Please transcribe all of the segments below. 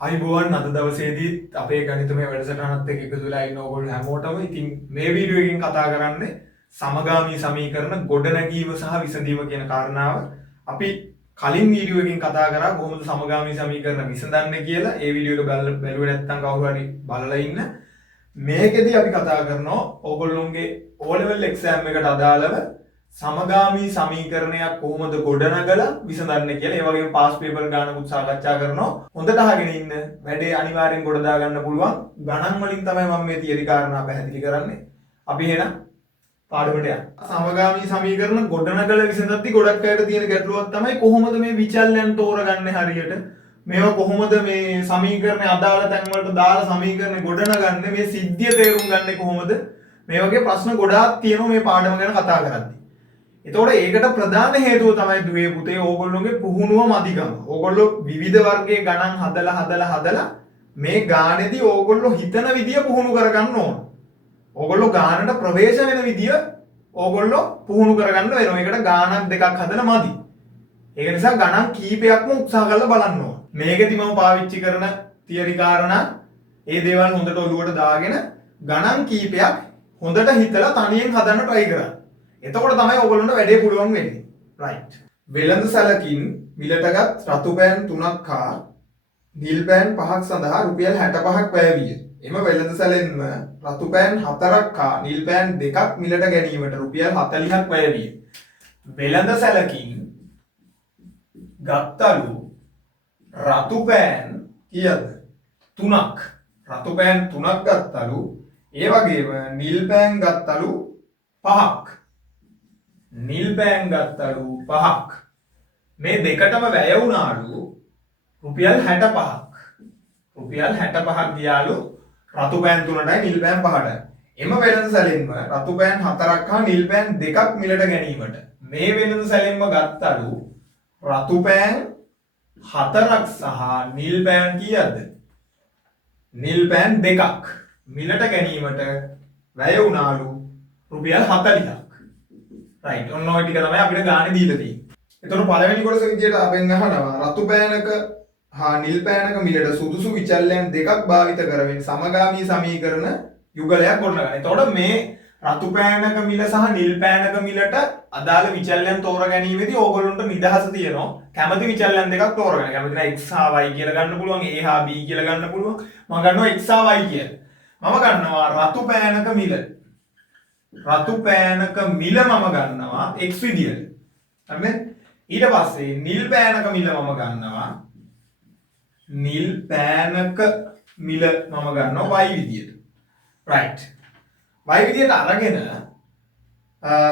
අයිබෝවන් අද දවසේදී අපේ ගණිතමය වැඩසටහනත් එක්ක එකතු වෙලා ඉන්න ඕගොල්ලෝ හැමෝටම ඉතින් මේ වීඩියෝ එකෙන් කතා කරන්නේ සමගාමී සමීකරණ ගොඩනැගීම සහ විසඳීම කියන කාරණාව. අපි කලින් වීඩියෝ එකකින් කතා කරා කොහොමද සමගාමී සමීකරණ විසඳන්නේ කියලා. ඒ වීඩියෝ එක බැලුවේ නැත්නම් කවුරු හරි බලලා ඉන්න. මේකෙදී අපි කතා කරනවා ඕගොල්ලෝගේ O level exam එකට අදාළව සමගාමී සමීකරණයක් කොහොමද ගොඩනගලා විසඳන්නේ කියලා. ඒ වගේම පාස් පේපර් ගානකුත් සාකච්ඡා කරනවා. හොඳට අහගෙන ඉන්න. වැඩේ අනිවාර්යෙන් ගොඩ දා ගන්න පුළුවන්. ගණන් වලින් තමයි මම මේ තියරි කාරණා පැහැදිලි කරන්නේ. අපි එහෙනම් පාඩමට යන්න. සමගාමී සමීකරණ ගොඩනගලා විසඳද්දි ගොඩක් අයට තියෙන ගැටලුවක් තමයි කොහොමද මේ විචල්යන් තෝරගන්නේ හරියට. මේවා කොහොමද මේ සමීකරණේ අදාළ තැන් වලට දාලා සමීකරණේ ගොඩනගන්නේ, මේ සිද්ධිය තේරුම් ගන්නේ කොහොමද? මේ වගේ ප්‍රශ්න ගොඩාක් තියෙනවා මේ පාඩම ගැන කතා කරද්දී. එතකොට ඒකට ප්‍රධාන හේතුව තමයි දුවේ පුතේ ඕගොල්ලෝගේ පුහුණුව මදිකම. ඕගොල්ලෝ විවිධ වර්ගයේ ගණන් හදලා මේ ගානේදී ඕගොල්ලෝ හිතන විදිය පුහුණු කරගන්න ඕන. ඕගොල්ලෝ ගානට ප්‍රවේශ වෙන විදිය ඕගොල්ලෝ පුහුණු කරගන්න වෙනවා. ඒකට ගානක් දෙකක් හදලා මදි. ඒක නිසා ගණන් කීපයක්ම උත්සාහ කරලා බලන්න ඕන. මේකෙදි මම පාවිච්චි කරන තියරි කාරණා ඒ දේවල් හොඳට ඔලුවට දාගෙන ගණන් කීපයක් හොඳට හිතලා තනියෙන් හදන්න try කරන්න. එතකොට තමයි ඔයගොල්ලන්ට වැඩේ පුළුවන් වෙන්නේ. right. වෙළඳ සැලකින් මිලටගත් රතු පෑන් 3ක් හා නිල් පෑන් 5ක් සඳහා රුපියල් 65ක් වැය විය. එම වෙළඳ සැලෙන්ම රතු පෑන් 4ක් හා නිල් පෑන් 2ක් මිලට ගැනීමට රුපියල් 40ක් වැය විය. වෙළඳ සැලකින් ගත්තලු රතු පෑන් කීයද? 3ක්. රතු පෑන් 3ක් ගත්තලු. ඒ වගේම නිල් පෑන් ගත්තලු 5ක්. නිල් පෑන් ගත්තලු 5ක්. මේ දෙකටම වැය වුණාලු රුපියල් 65ක්. රුපියල් 65ක් ගියාලු රතු පෑන් 3ටයි නිල් පෑන් 5ටයි. එම වෙළඳ සැලෙන්ම රතු පෑන් 4ක් හා නිල් පෑන් 2ක් මිලට ගැනීමට මේ වෙළඳ සැලෙන්ම ගත්තලු රතු පෑන් 4ක් සහ නිල් පෑන් කීයද? නිල් පෑන් 2ක් මිලට ගැනීමට වැය වුණාලු රුපියල් 40ක්. right. ඔන්න ඔය ටික තමයි අපිට ගානේ දීලා තියෙන්නේ. එතකොට පළවෙනි කොටස විදියට අපෙන් අහනවා රතු පෑනක හා නිල් පෑනක මිලට සුදුසු විචල්යන් දෙකක් භාවිත කරමින් සමගාමී සමීකරණ යුගලයක් ගොඩනගන්න. එතකොට මේ රතු පෑනක මිල සහ නිල් පෑනක මිලට අදාළ විචල්යන් තෝරගැනීමේදී ඕගොල්ලොන්ට නිදහස තියෙනවා. කැමති විචල්යන් දෙකක් තෝරගන්න. කැමති නම් x හා y කියලා ගන්න පුළුවන්, a හා b කියලා ගන්න පුළුවන්. මම ගන්නවා x හා y කියලා. මම ගන්නවා රතු පෑනක මිල. රතු පෑනක මිල මම ගන්නවා x විදියට. හරිනේ? ඊට පස්සේ නිල් පෑනක මිල මම ගන්නවා නිල් පෑනක මිල මම ගන්නවා y විදියට. right. y විදියට අරගෙන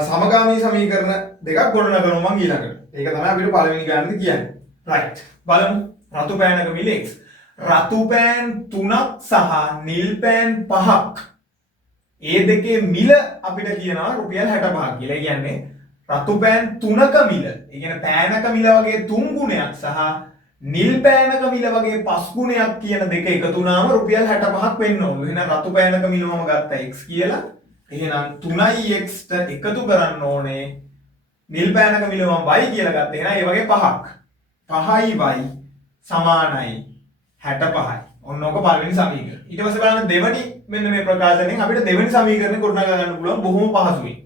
සමගාමී සමීකරණ දෙකක් ගොඩනගනවා මම ඊළඟට. ඒක තමයි අපිට පළවෙනි ගානේදී කියන්නේ. right. බලමු රතු පෑනක මිල x. රතු පෑන් 3ක් සහ නිල් පෑන් 5ක්. ඒ දෙකේ මිල අපිට කියනවා රුපියල් 65ක් කියලා. ඒ කියන්නේ රතු පෑන් 3ක මිල, ඒ කියන්නේ පෑනක මිල වගේ 3 ගුණයක් සහ නිල් පෑනක මිල වගේ 5 ගුණයක් කියන දෙක එකතු වුණාම රුපියල් 65ක් වෙන්න ඕන. එහෙනම් රතු පෑනක මිල මම ගත්තා x කියලා. එහෙනම් 3x ට එකතු කරන්න ඕනේ නිල් පෑනක මිල මම y කියලා ගත්තා. එහෙනම් ඒ වගේ 5ක්. 5යි y සමානයි 65යි. ඔන්න ඔක පළවෙනි සමීකරණය. ඊට පස්සේ බලන්න දෙවෙනි මෙන්න මේ ප්‍රකාශනයෙන් අපිට දෙවෙනි සමීකරණය ගොඩනගා ගන්න පුළුවන් බොහොම පහසුවෙන්.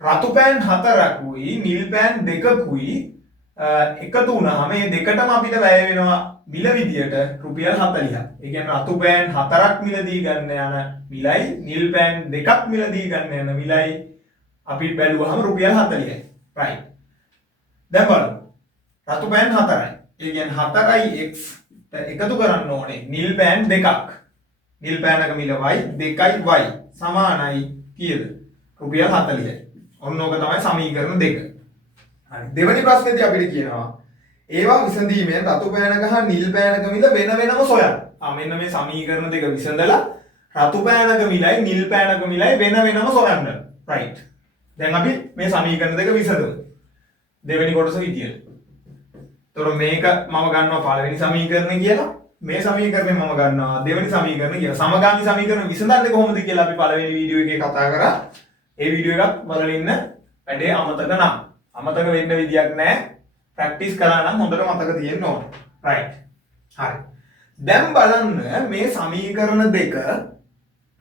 රතු පෑන් 4කුයි නිල් පෑන් 2කුයි එකතු වුණාම මේ දෙකටම අපිට වැය වෙනවා මිල විදියට රුපියල් 40ක්. ඒ කියන්නේ රතු පෑන් 4ක් මිලදී ගන්න යන මිලයි නිල් පෑන් 2ක් මිලදී ගන්න යන මිලයි අපි බැලුවාම රුපියල් 40යි. right. දැන් බලමු. රතු පෑන් 4යි. ඒ කියන්නේ 4යි x එකතු කරන්න ඕනේ නිල් පෑන් 2ක්. නිල් පෑනක මිල y 2යි y සමානයි කීයද? රුපියල් 40යි. ඔන්න ඕක තමයි සමීකරණ දෙක. හරි. දෙවෙනි ප්‍රශ්නේදී අපිට කියනවා ඒවා විසඳීමෙන් රතු පෑනක හා නිල් පෑනක මිල වෙන වෙනම සොයන්න. මෙන්න මේ සමීකරණ දෙක විසඳලා රතු පෑනක මිලයි නිල් පෑනක මිලයි වෙන වෙනම සොයන්න. right. දැන් අපි මේ සමීකරණ දෙක විසඳමු. දෙවෙනි කොටස විදියට. තොර මේක මම ගන්නවා පළවෙනි සමීකරණය කියලා. මේ සමීකරණය මම ගන්නවා දෙවෙනි සමීකරණය කියලා. සමගාමී සමීකරණ විසඳන්නේ කොහොමද කියලා අපි පළවෙනි වීඩියෝ එකේ කතා කරා. ඒ වීඩියෝ එකත් බලලා ඉන්න. වැඩේ අමතක නම්. අමතක වෙන්න විදියක් නැහැ. ප්‍රැක්ටිස් කරා නම් හොඳට මතක තියෙන්න ඕනේ. right. හරි. දැන් බලන්න මේ සමීකරණ දෙක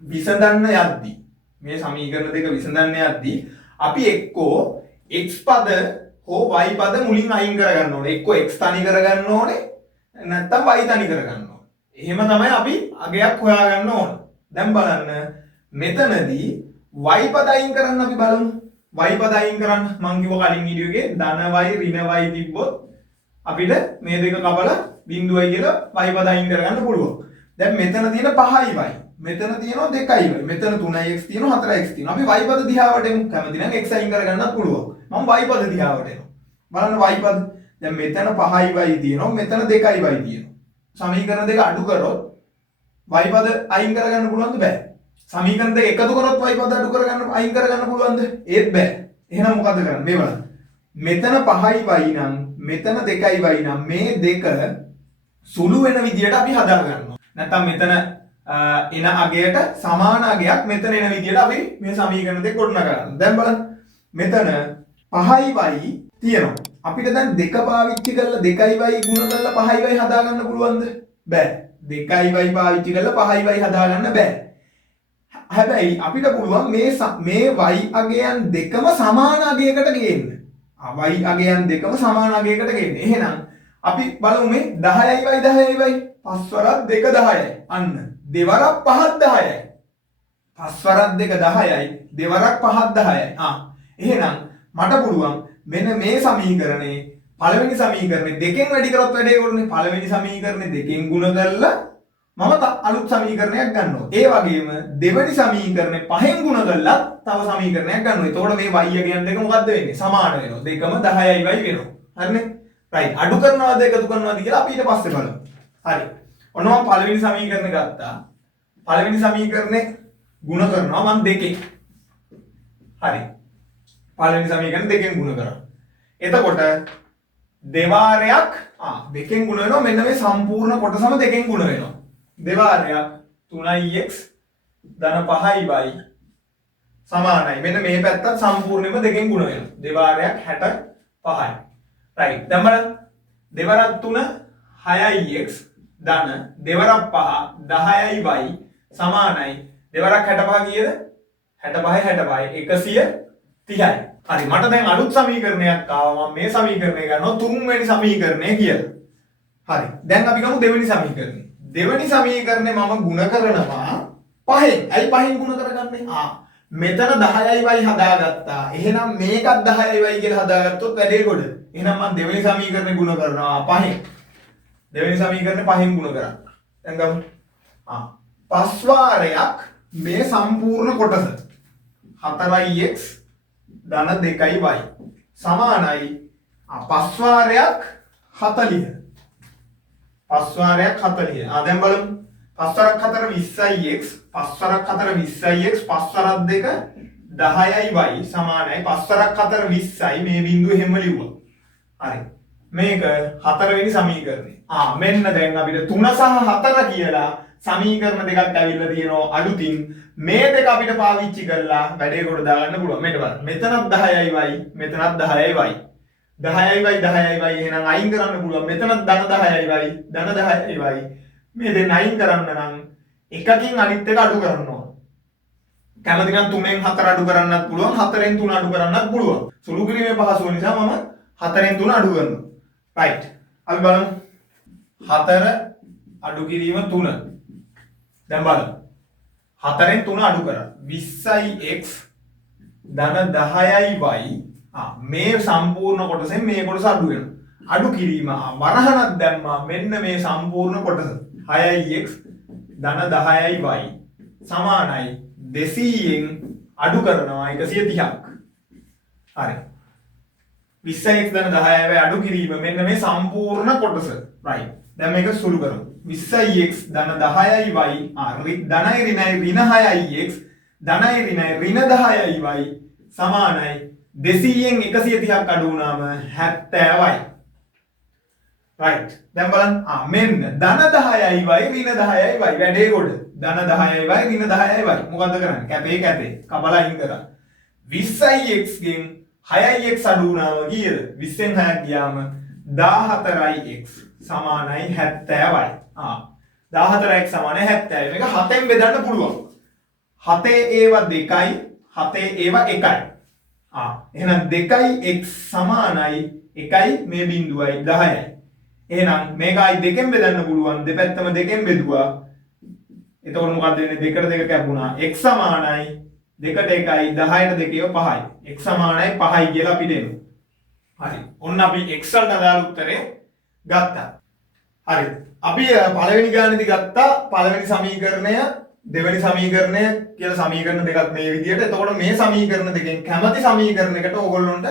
විසඳන්න යද්දී මේ සමීකරණ දෙක විසඳන්න යද්දී අපි එක්කෝ x පද හෝ y පද මුලින් අයින් කරගන්න ඕනේ. එක්කෝ x තනි කරගන්න ඕනේ නැත්නම් y තනි කරගන්න ඕනේ. එහෙම තමයි අපි අගයක් හොයාගන්න ඕන. දැන් බලන්න මෙතනදී y පද අයින් කරන්න අපි බලමු. y පද අයින් කරන්න මම කිව්ව කලින් වීඩියෝ එකේ ධන y ඍණ y තිබ්බොත් අපිට මේ දෙක කපලා බිඳුවයි කියලා y පද අයින් කරගන්න පුළුවන්. දැන් මෙතන තියෙන 5y මෙතන තියෙනවා 2y මෙතන 3x තියෙනවා 4x තියෙනවා. අපි y පද දිහාවට එමු. කැමති නම් x අයින් කරගන්නත් පුළුවන්. මම y පද දිහාවට එනවා. බලන්න y පද. දැන් මෙතන 5y තියෙනවා මෙතන 2y තියෙනවා. සමීකරණ දෙක අඩු කරොත් y පද අයින් කරගන්න පුළුවන්ද? බෑ. සමීකරණ දෙක එකතු කරොත් y පද අඩු කරගන්න අයින් කරගන්න පුළුවන්ද? ඒත් බෑ. එහෙනම් මොකද කරන්නේ? මේ බලන්න. මෙතන 5y නම් මෙතන 2y නම් මේ දෙක සුළු වෙන විදියට අපි හදා ගන්නවා. නැත්නම් මෙතන එන අගයට සමාන අගයක් මෙතන එන විදියට අපි මේ සමීකරණ දෙක ගොඩනගා ගන්නවා. දැන් බලන්න. මෙතන 5y තියෙනවා. අපිට දැන් දෙක පාවිච්චි කරලා 2y ගුණ කරලා 5y හදා ගන්න පුළුවන්ද? බෑ. 2y පාවිච්චි කරලා 5y හදා ගන්න බෑ. හැබැයි අපිට පුළුවන් මේ y අගයන් දෙකම සමාන අගයකට ගේන්න. y අගයන් දෙකම සමාන අගයකට ගේන්න. එහෙනම් අපි බලමු මේ 10y 10y 5 වරක් 2 10යි. අන්න දෙවරක් 5ක් 10යි. 5 වරක් 2 10යි දෙවරක් 5ක් 10යි. එහෙනම් මට පුළුවන් මෙන්න මේ සමීකරණේ පළවෙනි සමීකරණේ දෙකෙන් වැඩි කරොත් වැඩේ කරන්නේ. පළවෙනි සමීකරණේ දෙකෙන් ගුණ කරලා මම අලුත් සමීකරණයක් ගන්නවා. ඒ වගේම දෙවෙනි සමීකරණේ පහෙන් ගුණ කරලා තව සමීකරණයක් ගන්නවා. එතකොට මේ y කියන දෙක මොකද්ද වෙන්නේ? සමාන වෙනවා. දෙකම 10යි y වෙනවා. හරිනේ? right. අඩු කරනවද එකතු කරනවද කියලා අපි ඊට පස්සේ බලමු. හරි. ඔන්න මම පළවෙනි සමීකරණය ගත්තා. පළවෙනි සමීකරණේ ගුණ කරනවා මම දෙකෙන්. හරි. පළවෙනි සමීකරණ දෙකෙන් ගුණ කරා. එතකොට දෙවාරයක් දෙකෙන් ගුණ වෙනවා. මෙන්න මේ සම්පූර්ණ කොටසම දෙකෙන් ගුණ වෙනවා. දෙවාරයක් 3x ධන 5y සමානයි. මෙන්න මේ පැත්තත් සම්පූර්ණයෙන්ම දෙකෙන් ගුණ වෙනවා. දෙවාරයක් 65යි. right. දැන් බලන්න. දෙවරක් 3 6x ධන දෙවරක් 5 10y සමානයි. දෙවරක් 65 කීයද? 65 130යි. හරි. මට දැන් අලුත් සමීකරණයක් ආවා. මම මේ සමීකරණය ගන්නවා තුන්වෙනි සමීකරණය කියලා. හරි. දැන් අපි ගමු දෙවෙනි සමීකරණය. දෙවෙනි සමීකරණය මම ගුණ කරනවා 5ෙන්. ඇයි 5ෙන් ගුණ කරගන්නේ? මෙතන 10y හදාගත්තා. එහෙනම් මේකත් 10y කියලා හදාගත්තොත් වැඩේ ගොඩ. එහෙනම් මම දෙවෙනි සමීකරණය ගුණ කරනවා 5ෙන්. දෙවෙනි සමීකරණය 5ෙන් ගුණ කරා. දැන් ගමු. 5 වාරයක් මේ සම්පූර්ණ කොටස 4x ධන 2y සමානයි 5 වාරයක් 40. 5 වාරයක් 40. දැන් බලමු. 5 වරක් 4 20x 5 වරක් 4 20x 5 වරක් 2 10y සමානයි 5 වරක් 4 20යි. මේ බිඳුව හැම ලිව්වා. හරි. මේක හතරවෙනි සමීකරණය. මෙන්න දැන් අපිට 3 සහ 4 කියලා සමීකරණ දෙකක් ඇවිල්ලා තියෙනවා අලුතින්. මේ දෙක අපිට පාවිච්චි කරලා වැඩේ කොට දාගන්න පුළුවන්. මේක බලන්න. මෙතනත් 10යි y මෙතනත් 10යි y. 10යි y 10යි y එහෙනම් අයින් කරන්න පුළුවන්. මෙතනත් ධන 10යි y ධන 10යි y. මේ දෙන්න අයින් කරන්න නම් එකකින් අනිත් එක අඩු කරන්න ඕන. කැමති නම් 3ෙන් 4 අඩු කරන්නත් පුළුවන්. 4ෙන් 3 අඩු කරන්නත් පුළුවන්. සුළු කිරීමේ පහසුව නිසා මම 4ෙන් 3 අඩු කරනවා. right. අපි බලමු. 4 අඩු කිරීම 3. දැන් බලමු. 4ෙන් 3 අඩු කරා. 20x ධන 10y මේ සම්පූර්ණ කොටසෙන් මේ කොටස අඩු වෙනවා. අඩු කිරීම වරහණක් දැම්මා. මෙන්න මේ සම්පූර්ණ කොටස 6x ධන 10y සමානයි 200න් අඩු කරනවා 130ක්. හරි. 20x ධන 10y අඩු කිරීම මෙන්න මේ සම්පූර්ණ කොටස. right. දැන් මේක සුළු කරමු. 20x ධන 10y ධනයි ඍණයි ඍණ 6x ධනයි ඍණයි ඍණ 10y සමානයි 200න් 130ක් අඩු වුණාම 70යි. right. දැන් බලන්න. මෙන්න ධන 10යි y ඍණ 10යි y වැඩේ කොට. ධන 10යි y ඍණ 10යි y. මොකද්ද කරන්නේ? කැපේ කැපේ. කපලා අයින් කරා. 20x ගෙන් 6x අඩු වුණාම කීයද? 20න් 6ක් ගියාම 14x සමානයි 70යි. 14x සමානයි 70යි. මේක 7ෙන් බෙදන්න පුළුවන්. 7 ඒවා 2යි 7 ඒවා 1යි. එහෙනම් 2යි x සමානයි 1යි මේ බිඳුවයි 10යි. එහෙනම් මේක ආයි 2ෙන් බෙදන්න පුළුවන්. දෙපැත්තම 2ෙන් බෙදුවා. එතකොට මොකක්ද වෙන්නේ? 2කට 2 කැපුණා. x සමානයි 2ට 1යි 10ට 2 5යි. x සමානයි 5යි කියලා අපිට එනවා. හරි. ඔන්න අපි x වලට අදාළ උත්තරේ ගත්තා. හරි. අපි පළවෙනි ගානේදී ගත්තා පළවෙනි සමීකරණය දෙවෙනි සමීකරණය කියලා සමීකරණ දෙකක් මේ විදිහට. එතකොට මේ සමීකරණ දෙකෙන් කැමති සමීකරණයකට ඕගොල්ලොන්ට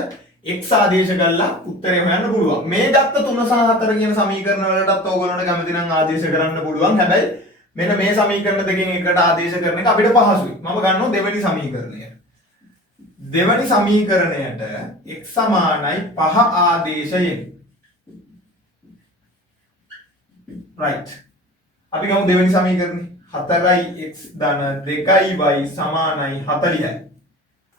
x ආදේශ කරලා උත්තරේ හොයන්න පුළුවන්. මේ ගත්ත 3 සහ 4 කියන සමීකරණ වලටත් ඕගොල්ලොන්ට කැමති නම් ආදේශ කරන්න පුළුවන්. හැබැයි මෙන්න මේ සමීකරණ දෙකෙන් එකට ආදේශ කරන එක අපිට පහසුයි. මම ගන්නවා දෙවෙනි සමීකරණය. දෙවෙනි සමීකරණයට x සමානයි 5 ආදේශයෙන්. right. අපි ගමු දෙවෙනි සමීකරණේ. 4x ධන 2y සමානයි 40යි.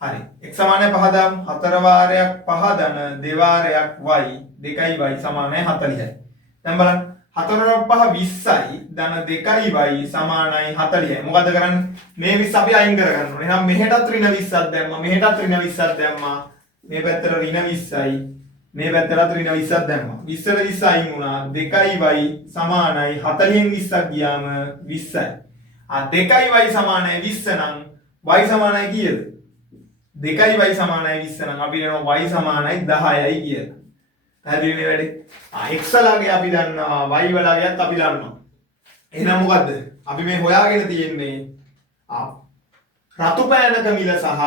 හරි. x සමානයි 5 දාමු. 4 වාරයක් 5 ධන 2 වාරයක් y 2y සමානයි 40යි. දැන් බලන්න 4 5 20යි ධන 2y සමානයි 40යි. මොකද කරන්නේ? මේ 20 අපි අයින් කරගන්න ඕනේ. එහෙනම් මෙහෙටත් ඍණ 20ක් දැම්මා. මෙහෙටත් ඍණ 20ක් දැම්මා. මේ පැත්තට ඍණ 20යි. මේ පැත්තට ඍණ 20ක් දැම්මා. 20ට 20 අයින් වුණා. 2y සමානයි 40න් 20ක් ගියාම 20යි. 2y සමානයි 20 නම් y සමානයි කීයද? 2y සමානයි 20 නම් අපි කියනවා y සමානයි 10යි කියලා. පැහැදිලිනේ වැඩේ? x ලාගේ අපි දන්නවා y වලාගේත් අපි දන්නවා. එහෙනම් මොකද්ද? අපි මේ හොයාගෙන තියෙන්නේ රතු පෑනක මිල සහ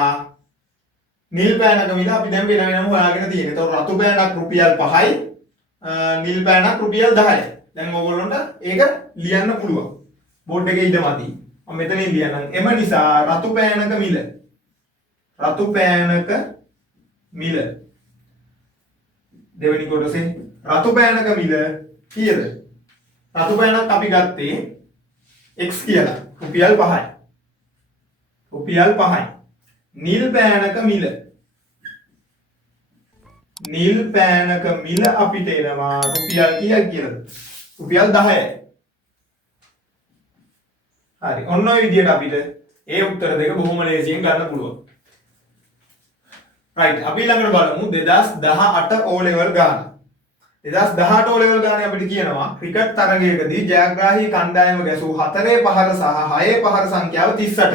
නිල් පෑනක මිල අපි දැන් වෙන වෙනම හොයාගෙන තියෙන්නේ. ඒතකොට රතු පෑනක් රුපියල් 5යි නිල් පෑනක් රුපියල් 10යි. දැන් ඕගොල්ලොන්ට ඒක ලියන්න පුළුවන්. බෝඩ් එකේ ඉඳ මදි. මම මෙතනින් ලියන්නම්. එම නිසා රතු පෑනක මිල මිල දෙවෙනි කොටසේ රතු පෑනක මිල කීයද? රතු පෑනක් අපි ගත්තේ x කියලා. රුපියල් 5යි. රුපියල් 5යි. නිල් පෑනක මිල අපිට එනවා රුපියල් කීයක් කියලාද? රුපියල් 10යි. හරි. ඔන්න ඔය විදිහට අපිට ඒ උත්තර දෙක බොහොම ලේසියෙන් ගන්න පුළුවන්. right. අපි ළඟට බලමු 2018 O level ගාන. 2018 O level ගානේ අපිට කියනවා ක්‍රිකට් තරගයකදී ජයග්‍රාහී කණ්ඩායම ගැසූ 4 පහර සහ 6 පහර සංඛ්‍යාව 38ක.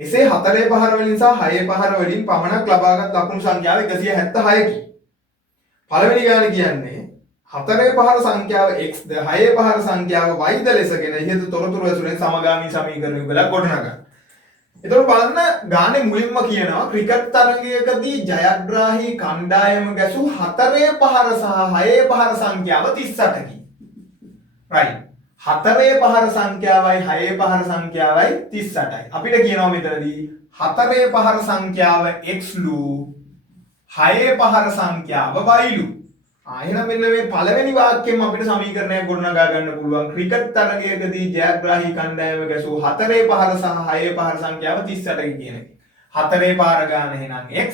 එසේ 4 පහර වලින් සහ 6 පහර වලින් පමණක් ලබාගත් ලකුණු සංඛ්‍යාව 176කි. පළවෙනි ගානේ කියන්නේ 4 පහර සංඛ්‍යාව x ද 6 පහර සංඛ්‍යාව y ද ලෙසගෙන ඉහත තොරතුරු ඇසුරෙන් සමගාමී සමීකරණ යුගලක් ගොඩනගා. එතකොට බලන්න ගානේ මුලින්ම කියනවා ක්‍රිකට් තරගයකදී ජයග්‍රාහී කණ්ඩායම ගැසූ 4 පහර සහ 6 පහර සංඛ්‍යාව 38කි. right. 4 පහර සංඛ්‍යාවයි 6 පහර සංඛ්‍යාවයි 38යි. අපිට කියනවා මෙතනදී 4 පහර සංඛ්‍යාව x ලු 6 පහර සංඛ්‍යාව y ලු. එහෙනම් මෙන්න මේ පළවෙනි වාක්‍යයෙන් අපිට සමීකරණයක් ගොඩනගා ගන්න පුළුවන්. ක්‍රිකට් තරගයකදී ජයග්‍රාහී කණ්ඩායම ගැසූ 4 පහර සහ 6 පහර සංඛ්‍යාව 38ක කියන එක. 4 පහර ගාන එහෙනම් x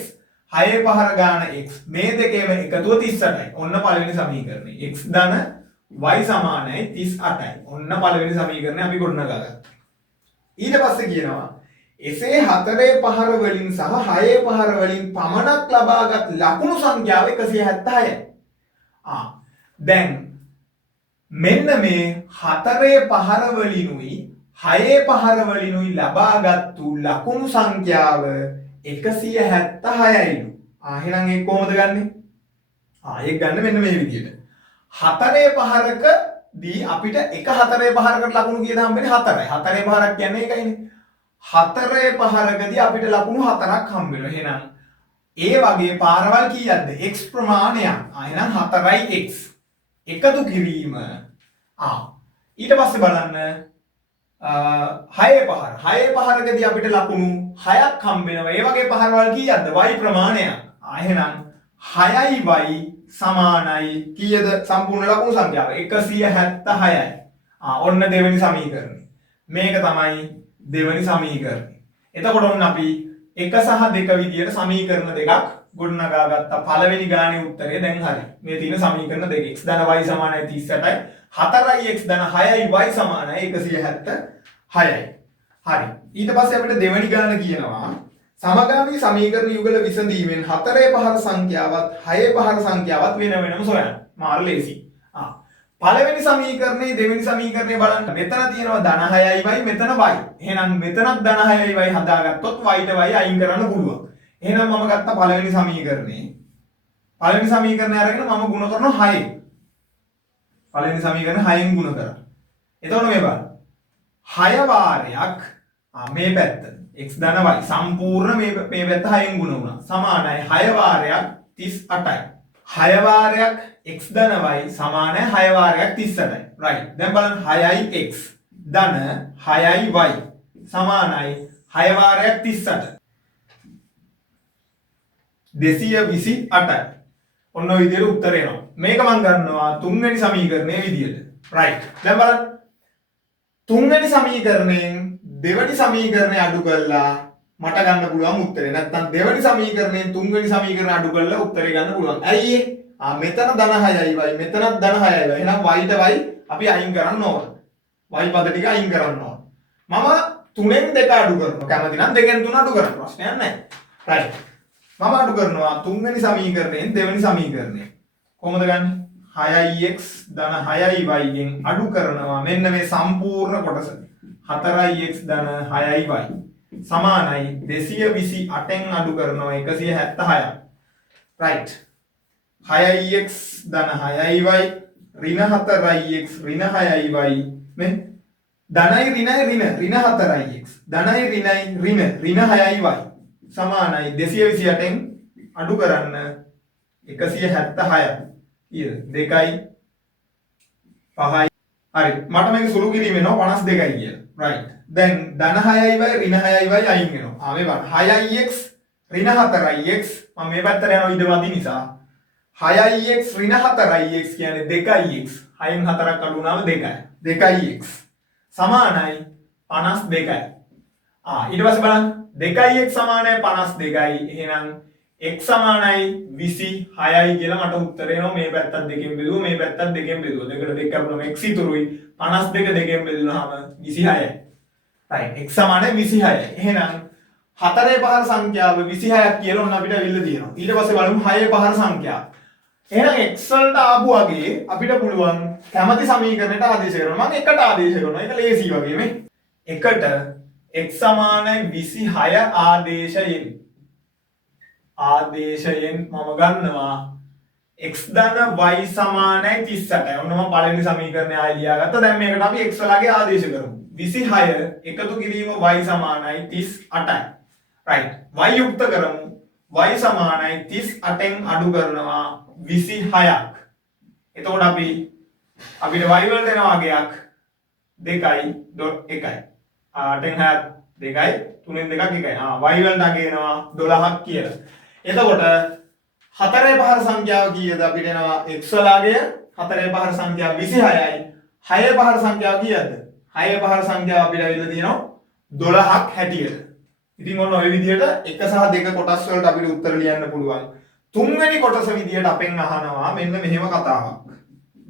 6 පහර ගාන x මේ දෙකේම එකතුව 38යි. ඔන්න පළවෙනි සමීකරණය. x ධන y සමානයි 38යි. ඔන්න පළවෙනි සමීකරණය අපි ගොඩනගා ගත්තා. ඊට පස්සේ කියනවා එසේ 4 පහර වලින් සහ 6 පහර වලින් පමණක් ලබාගත් ලකුණු සංඛ්‍යාව 176යි. දැන් මෙන්න මේ 4 පහර වලිනුයි 6 පහර වලිනුයි ලබාගත්තු ලකුණු සංඛ්‍යාව 176යිලු. එහෙනම් ඒක කොහොමද ගන්නෙ? ඒක ගන්න මෙන්න මේ විදිහට. 4 පහරකදී අපිට එක 4 පහරකට ලකුණු කීයද හම්බෙන්නේ? 4යි. 4 පහරක් කියන්නේ ඒකයිනේ. 4 පහරකදී අපිට ලකුණු 4ක් හම්බ වෙනවා. එහෙනම් ඒ වගේ පාරවල් කීයක්ද? x ප්‍රමාණයක්. එහෙනම් 4x එකතු කිරීම. ඊට පස්සේ බලන්න 6 පහර. 6 පහරකදී අපිට ලකුණු 6ක් හම්බ වෙනවා. ඒ වගේ පහරවල් කීයක්ද? y ප්‍රමාණයක්. එහෙනම් 6y සමානයි කීයද? සම්පූර්ණ ලකුණු සංඛ්‍යාව 176යි. ඔන්න දෙවෙනි සමීකරණය. මේක තමයි දෙවෙනි සමීකරණය. එතකොට ඔන්න අපි 1 සහ 2 විදියට සමීකරණ දෙකක් ගොඩනගා ගත්තා. පළවෙනි ගානේ උත්තරය දැන් හරි. මේ තියෙන සමීකරණ දෙක x ධන y සමානයි 38යි 4x ධන 6y සමානයි 176යි. හරි. ඊට පස්සේ අපිට දෙවෙනි ගාන කියනවා සමගාමී සමීකරණ යුගල විසඳීමෙන් 4 පහර සංඛ්‍යාවත් 6 පහර සංඛ්‍යාවත් වෙන වෙනම සොයන්න. මාර ලේසි. පළවෙනි සමීකරණේ දෙවෙනි සමීකරණේ බලන්න. මෙතන තියෙනවා ධන 6යි මෙතන y. එහෙනම් මෙතනත් ධන 6යි හදාගත්තොත් y ට y අයින් කරන්න පුළුවන්. එහෙනම් මම ගත්ත පළවෙනි සමීකරණේ. පළවෙනි සමීකරණය අරගෙන මම ගුණ කරනවා 6. පළවෙනි සමීකරණය 6න් ගුණ කරා. එතකොට මේ බලන්න. 6 වාරයක් මේ පැත්ත x ධන y සම්පූර්ණ මේ පැත්ත 6න් ගුණ වුණා. සමානයි 6 වාරයක් 38යි. 6 වාරයක් x ධන y සමානයි 6 වාරයක් 38යි. right. දැන් බලන්න 6යි x ධන 6යි y සමානයි 6 වාරයක් 38. 228යි. ඔන්න ඔය විදිහට උත්තර එනවා. මේක මම ගන්නවා තුන්වෙනි සමීකරණයේ විදිහට. right. දැන් බලන්න තුන්වෙනි සමීකරණයෙන් දෙවෙනි සමීකරණය අඩු කරලා මට ගන්න පුළුවන් උත්තරේ. නැත්නම් දෙවෙනි සමීකරණයෙන් තුන්වෙනි සමීකරණය අඩු කරලා උත්තරේ ගන්න පුළුවන්. ඇයි ඒ? මෙතන ධන 6යි y මෙතනත් ධන 6යි y. එහෙනම් y ට y අපි අයින් කරන්න ඕන. y පද ටික අයින් කරන්න ඕන. මම 3ෙන් 2 අඩු කරනවා. කැමති නම් 2ෙන් 3 අඩු කරන්න ප්‍රශ්නයක් නැහැ. right. මම අඩු කරනවා තුන්වෙනි සමීකරණයෙන් දෙවෙනි සමීකරණය. කොහොමද ගන්නේ? 6x ධන 6y ගෙන් අඩු කරනවා මෙන්න මේ සම්පූර්ණ කොටස. 4x ධන 6y සමානයි 228න් අඩු කරනවා 176ක්. right. 6x ධන 6y ඍණ 4x ඍණ 6y මේ ධනයි ඍණ 4x ධනයි ඍණ 6y සමානයි 228න් අඩු කරන්න 176ක්. කීයද? 2යි 5යි. හරි. මට මේක සුළු කිරීම වෙනවා 52යි කියලා. right. දැන් ධන 6යි y ඍණ 6යි y අයින් වෙනවා. මේ බලන්න 6ix ඍණ 4ix මම මේ පැත්තට යනවා ඉඩ වදි නිසා 6ix ඍණ 4ix කියන්නේ 2ix 6න් 4ක් අඩු වුණාම 2යි 2ix සමානයි 52යි. ඊට පස්සේ බලන්න 2ix සමානයි 52යි. එහෙනම් x සමානයි 26යි කියලා මට උත්තර එනවා. මේ පැත්තත් දෙකෙන් බෙදුවා මේ පැත්තත් දෙකෙන් බෙදුවා. දෙකට දෙක කරුණම x ඉතුරුයි 52 දෙකෙන් බෙදුනහම 26යි. right. x සමානයි 26යි. එහෙනම් 4 පහර සංඛ්‍යාව 26ක් කියලා ඔන්න අපිට අවිල්ල තියෙනවා. ඊට පස්සේ බලමු 6 පහර සංඛ්‍යාව. එහෙනම් x වලට ආපු වගේ අපිට පුළුවන් කැමති සමීකරණයට ආදේශ කරනවා. මම එකට ආදේශ කරනවා. ඒක ලේසි වගේ මේ. එකට x සමානයි 26 ආදේශයෙන් මම ගන්නවා x ධන y සමානයි 38යි. ඔන්න මම පළවෙනි සමීකරණය ආයෙ ලියාගත්තා. දැන් මේකට අපි x වලගේ ආදේශ කරමු. 26 එකතු කිරීම y සමානයි 38යි. right. y යුක්ත කරමු. y සමානයි 38න් අඩු කරනවා 26ක්. එතකොට අපිට y වලට එනවා වගේක් 2යි 1යි. 8න් 6 2යි 3න් 2ක් 1යි. y වලට අගේනවා 12ක් කියලා. එතකොට 4 පහර සංඛ්‍යාව කීයද? අපිට එනවා x වලගේ 4 පහර සංඛ්‍යාව 26යි. 6 පහර සංඛ්‍යාව කීයද? 6 පහර සංඛ්‍යාව අපිට ඇවිල්ලා තියෙනවා 12ක් හැටියට. ඉතින් ඔන්න ඔය විදිහට 1 සහ 2 කොටස් වලට අපිට උත්තර ලියන්න පුළුවන්. තුන්වෙනි කොටස විදිහට අපෙන් අහනවා මෙන්න මෙහෙම කතාවක්.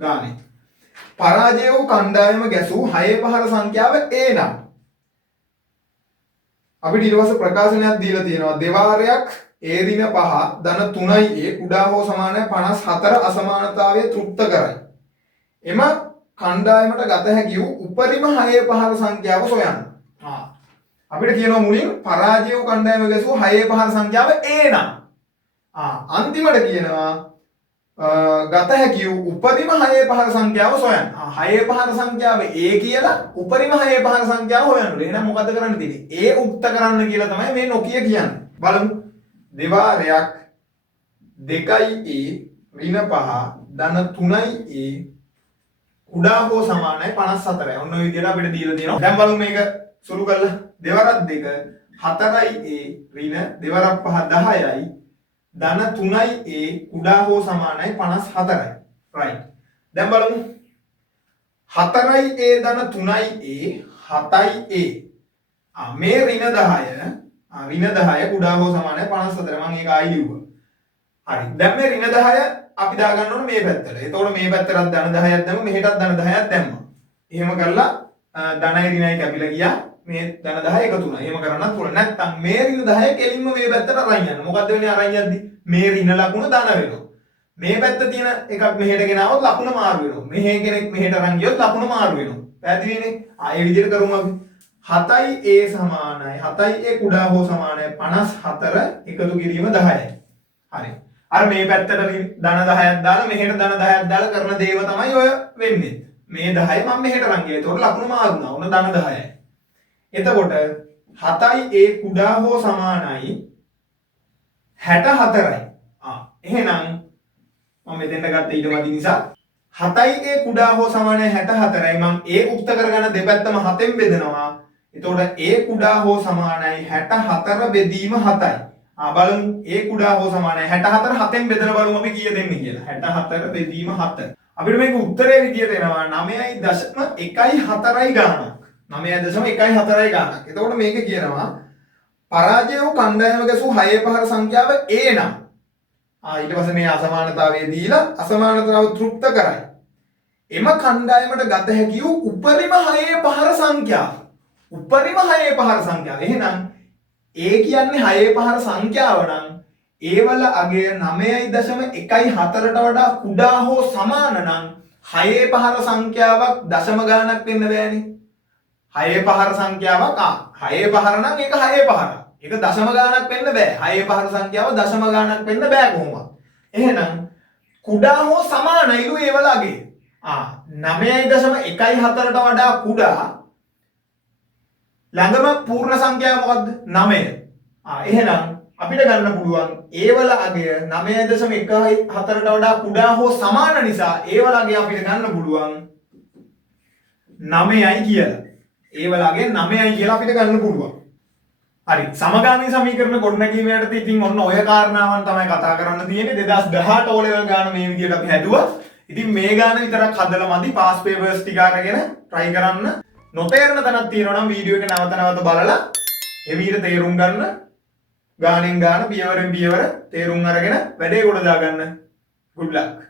ගානේ. පරාජය වූ කණ්ඩායම ගැසූ 6 පහර සංඛ්‍යාව a නම් අපිට ඊට පස්සේ ප්‍රකාශනයක් දීලා තියෙනවා දෙවාරයක් a ඍණ 5 ධන 3යි a කුඩා හෝ සමානයි 54 අසමානතාවය තෘප්ත කරයි. එම කණ්ඩායමට ගත හැකි වූ උපරිම 6 පහර සංඛ්‍යාව සොයන්න. අපිට කියනවා මුලින් පරාජය වූ කණ්ඩායම ගැසූ 6 පහර සංඛ්‍යාව a නම්. අන්තිමට කියනවා ගත හැකි වූ උපරිම 6 පහර සංඛ්‍යාව සොයන්න. 6 පහර සංඛ්‍යාව a කියලා උපරිම 6 පහර සංඛ්‍යාව හොයන්න. එහෙනම් මොකද කරන්න තියෙන්නේ? a උක්ත කරන්න කියලා තමයි මේ නොකිය කියන්නේ. බලමු. දෙවාරයක් 2යි a ඍණ 5 ධන 3යි a කුඩා හෝ සමානයි 54යි. ඔන්න ඔය විදිහට අපිට දීලා තියෙනවා. දැන් බලමු මේක සුළු කරලා. දෙවරක් 2 4යි a ඍණ දෙවරක් 5 10යි ධන 3යි a කුඩා හෝ සමානයි 54යි. right. දැන් බලමු 4යි a ධන 3යි a 7යි a. මේ ඍණ 10 කුඩා හෝ සමානයි 54. මම ඒක ආයි ලිව්වා. හරි. දැන් මේ ඍණ 10 අපි දාගන්න ඕන මේ පැත්තට. එතකොට මේ පැත්තටත් ධන 10ක් දැම්ම මෙහෙටත් ධන 10ක් දැම්මා. එහෙම කරලා ධනයි ඍණයි කැපිලා ගියා. මේ ධන 10 එකතු වුණා. එහෙම කරන්නත් පුළුවන්. නැත්නම් මේ ඍණ 10 කෙලින්ම මේ පැත්තට අරන් යන්න. මොකද්ද වෙන්නේ අරන් යද්දි? මේ ඍණ ලකුණ ධන වෙනවා. මේ පැත්ත තියෙන එකක් මෙහෙට ගෙනාවොත් ලකුණ මාරු වෙනවා. මෙහෙ කෙනෙක් මෙහෙට අරන් ගියොත් ලකුණ මාරු වෙනවා. පැහැදිලිනේ? ආයේ විදිහට කරමු අපි. 7යි a සමානයි 7යි a කුඩා හෝ සමානයි 54 එකතු කිරීම 10යි. හරි. අර මේ පැත්තට ධන 10ක් දාලා මෙහෙට ධන 10ක් දාලා කරන දේව තමයි ඔය වෙන්නේ. මේ 10 මම මෙහෙට අරන් ගියා. ඒතකොට ලකුණ මාරු වුණා. උන ධන 10යි. එතකොට 7යි a කුඩා හෝ සමානයි 64යි. එහෙනම් මම මෙතෙන්ට ගත්ත ඊට මදි නිසා 7යි a කුඩා හෝ සමානයි 64යි. මම a උක්ත කරගන්න දෙපැත්තම 7ෙන් බෙදනවා. එතකොට a කුඩා හෝ සමානයි 64 බෙදීම 7යි. බලමු a කුඩා හෝ සමානයි 64 7ෙන් බෙදලා බලමු අපි කීය දෙන්නේ කියලා. 64 බෙදීම 7. අපිට මේක උත්තරේ විදියට එනවා 9.14යි ගාණක්. 9.14යි ගාණක්. එතකොට මේක කියනවා පරාජය වූ කණ්ඩායම ගැසූ 6 පහර සංඛ්‍යාව a නම්. ඊට පස්සේ මේ අසමානතාවය දීලා අසමානතාව තෘප්ත කරයි. එම කණ්ඩායමට ගත හැකි වූ උපරිම 6 පහර සංඛ්‍යාව. උපරිම 6 පහර සංඛ්‍යාව. එහෙනම් a කියන්නේ 6 පහර සංඛ්‍යාව නම් ඒ වල අගය 9.14ට වඩා කුඩා හෝ සමාන නම් 6 පහර සංඛ්‍යාවක් දශම ගාණක් වෙන්න බෑනේ. 6 පහර සංඛ්‍යාවක් 6 පහර නම් ඒක 6 පහරක්. ඒක දශම ගාණක් වෙන්න බෑ. 6 පහර සංඛ්‍යාව දශම ගාණක් වෙන්න බෑ කොහොමද? එහෙනම් කුඩා හෝ සමානයිලු ඒ වල අගය. 9.14ට වඩා කුඩා ළඟම පූර්ණ සංඛ්‍යාව මොකද්ද? 9. එහෙනම් අපිට ගන්න පුළුවන් ඒ වල අගය 9.14ට වඩා කුඩා හෝ සමාන නිසා ඒ වල අගය අපිට ගන්න පුළුවන් 9යි කියලා. ඒ වල අගය 9යි කියලා අපිට ගන්න පුළුවන්. හරි. සමගාමී සමීකරණ ගොඩනැගීම යටතේ ඉතින් ඔන්න ඔය කාරණාවන් තමයි කතා කරන්න තියෙන්නේ. 2018 O level ගාන මේ විදිහට අපි හැදුවා. ඉතින් මේ ගාන විතරක් හදලා මදි පාස් පේපර්ස් ටික අරගෙන try කරන්න. නොතේරෙන තැනක් තියෙනවා නම් වීඩියෝ එක නැවත නැවත බලලා එවිට තේරුම් ගන්න. ගානෙන් ගාන පියවරෙන් පියවර තේරුම් අරගෙන වැඩේ ගොඩ දාගන්න. good luck.